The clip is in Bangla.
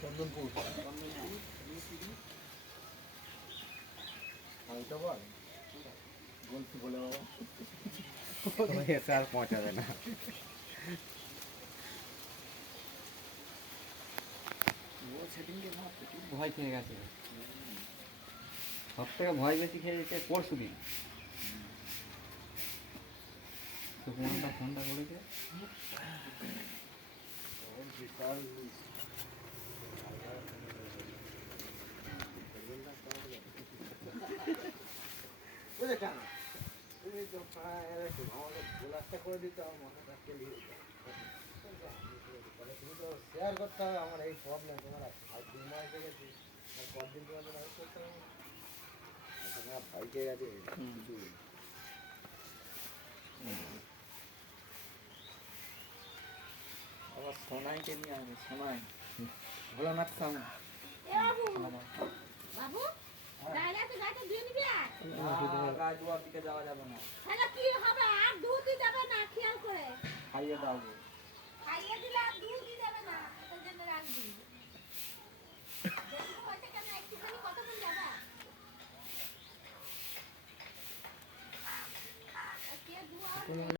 চন্দনপুর চন্দনপুর নিউ সিডি আর বল বলছি বলে বাবা এসে আর পৌঁছাবে না ভয় খেয়ে গেছে। সব থেকে ভয় বেশি খেয়ে গেছে পরশু দিন তাহলে তুমি তো শেয়ার করতে হবে আমার এই প্রবলেম তোমার আর দুই মাস দেখেছি আর কদিন তোমাদের করতে হবে ভাইকে গেছে কিছু সোনাইকে নিয়ে আসবে সোনাই ভোলানাথ সোনা বাবু খাইয়ে দাও খাইয়ে দিলে আর দুধই দেবে না ওই জন্য রাখবি কতক্ষণ